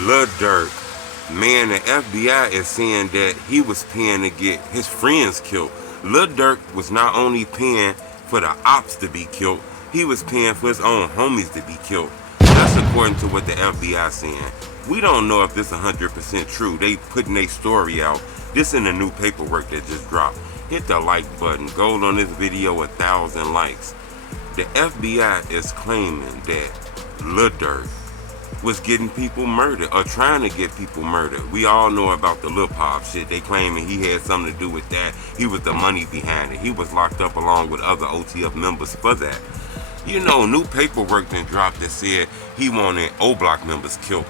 Lil Durk, man, the FBI is saying that he was paying to get his friends killed. Lil Durk was not only paying for the ops to be killed, he was paying for his own homies to be killed. That's according to what the FBI saying. We don't know if this 100% true. They putting their story out. This in the new paperwork that just dropped. Hit the like button. Go on this video 1,000 likes. The FBI is claiming that Lil Durk was getting people murdered or trying to get people murdered. We all know about the Lil Pop shit. They claiming he had something to do with that. He was the money behind it. He was locked up along with other OTF members for that. You know, new paperwork then dropped that said he wanted Oblock members killed,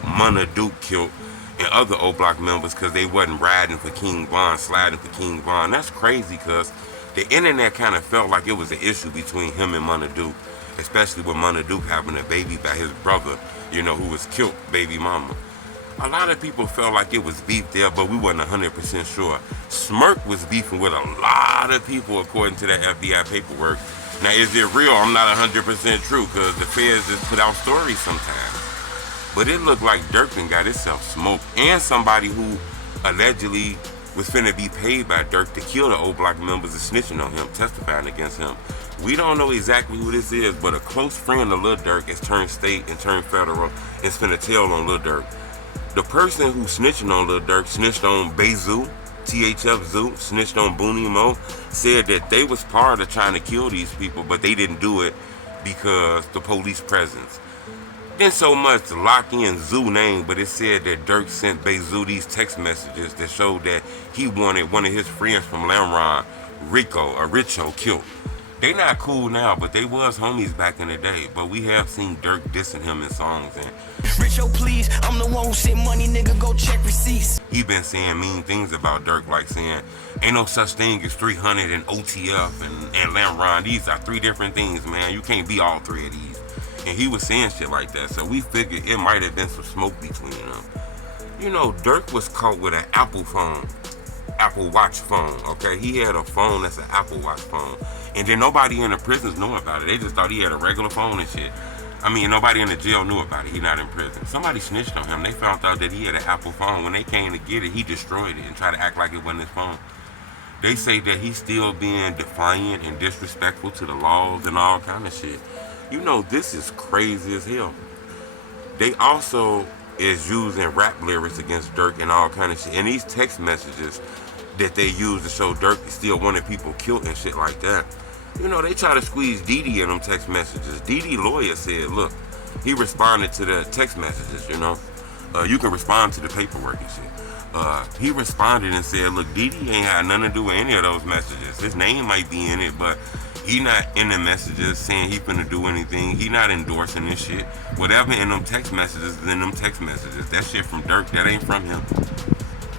Duke killed, and other Oblock members because they wasn't riding for King Von, sliding for King Von. That's crazy because the internet kind of felt like it was an issue between him and Duke, especially with Duke having a baby by his brother, you know, who was killed, baby mama. A lot of people felt like it was beef there, but we wasn't 100% sure. Smirk was beefing with a lot of people according to that FBI paperwork. Now, is it real? I'm not 100% true because the feds just put out stories sometimes. But it looked like Durk got himself smoked. And somebody who allegedly was finna be paid by Durk to kill the Oblock members and snitching on him, testifying against him. We don't know exactly who this is, but a close friend of Lil Durk has turned state and turned federal and finna tell on Lil Durk. The person who snitching on Lil Durk snitched on Bezu, THF Zoo, snitched on Booney Mo, said that they was part of trying to kill these people, but they didn't do it because the police presence. Didn't so much to lock in Zoo name, but it said that Durk sent Bezu these text messages that showed that he wanted one of his friends from Lamron, Richo, killed. They not cool now, but they was homies back in the day. But we have seen Durk dissing him in songs. And Richo, please, I'm the one who sent money, nigga, go check receipts. He been saying mean things about Durk, like saying, ain't no such thing as 300 and OTF and Lamron. These are three different things, man. You can't be all three of these. And he was saying shit like that. So we figured it might have been some smoke between them. You know, Durk was caught with an Apple phone. Apple Watch phone, okay? He had a phone that's an Apple Watch phone. And then nobody in the prisons knew about it. They just thought he had a regular phone and shit. I mean, nobody in the jail knew about it. He not in prison. Somebody snitched on him. They found out that he had an Apple phone. When they came to get it, he destroyed it and tried to act like it wasn't his phone. They say that he's still being defiant and disrespectful to the laws and all kind of shit. You know, this is crazy as hell. They also is using rap lyrics against Durk and all kind of shit. And these text messages that they use to show Durk still wanted people killed and shit like that. You know, they try to squeeze Dede in them text messages. Dede lawyer said, look, he responded to the text messages, you know. You can respond to the paperwork and shit. He responded and said, look, Dede ain't had nothing to do with any of those messages. His name might be in it, but he not in the messages saying he finna do anything. He not endorsing this shit. Whatever in them text messages is in them text messages. That shit from Durk, that ain't from him.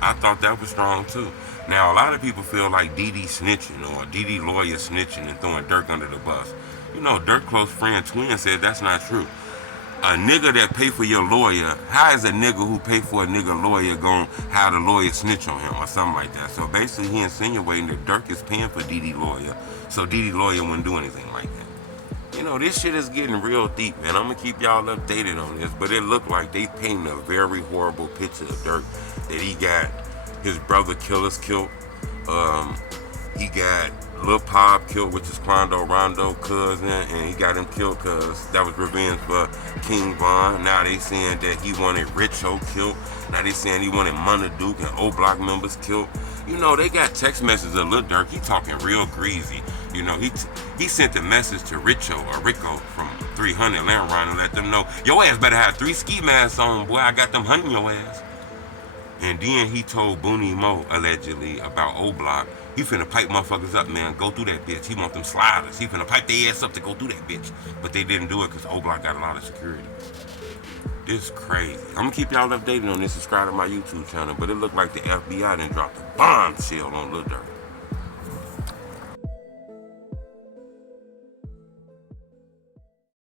I thought that was strong too. Now, a lot of people feel like Dede snitching or Dede lawyer snitching and throwing Durk under the bus. You know, Durk close friend Twin said that's not true. A nigga that pay for your lawyer, how is a nigga who pay for a nigga lawyer gonna have the lawyer snitch on him or something like that? So basically he insinuating that Durk is paying for Dede lawyer, so Dede lawyer wouldn't do anything like that. You know, this shit is getting real deep, man. I'm gonna keep y'all updated on this, but it looked like they painted a very horrible picture of Durk, that he got his brother killers killed. He got Lil Pop killed, which is Quando Rondo cousin, and he got him killed because that was revenge for King Von. Now they saying that he wanted Richo killed. Now they saying he wanted Duke and Oblock members killed. You know, they got text messages of Lil Durk. He talking real greasy. You know, he sent a message to Richo or Rico from 300 Lamron and let them know, your ass better have 3 ski masks on, boy. I got them hunting your ass. And then he told Booney Mo, allegedly, about Oblock. He finna pipe motherfuckers up, man. Go through that bitch. He want them sliders. He finna pipe their ass up to go through that bitch. But they didn't do it because Oblock got a lot of security. This is crazy. I'm gonna keep y'all updated on this. Subscribe to my YouTube channel. But it looked like the FBI done dropped a bombshell on Lil Durk.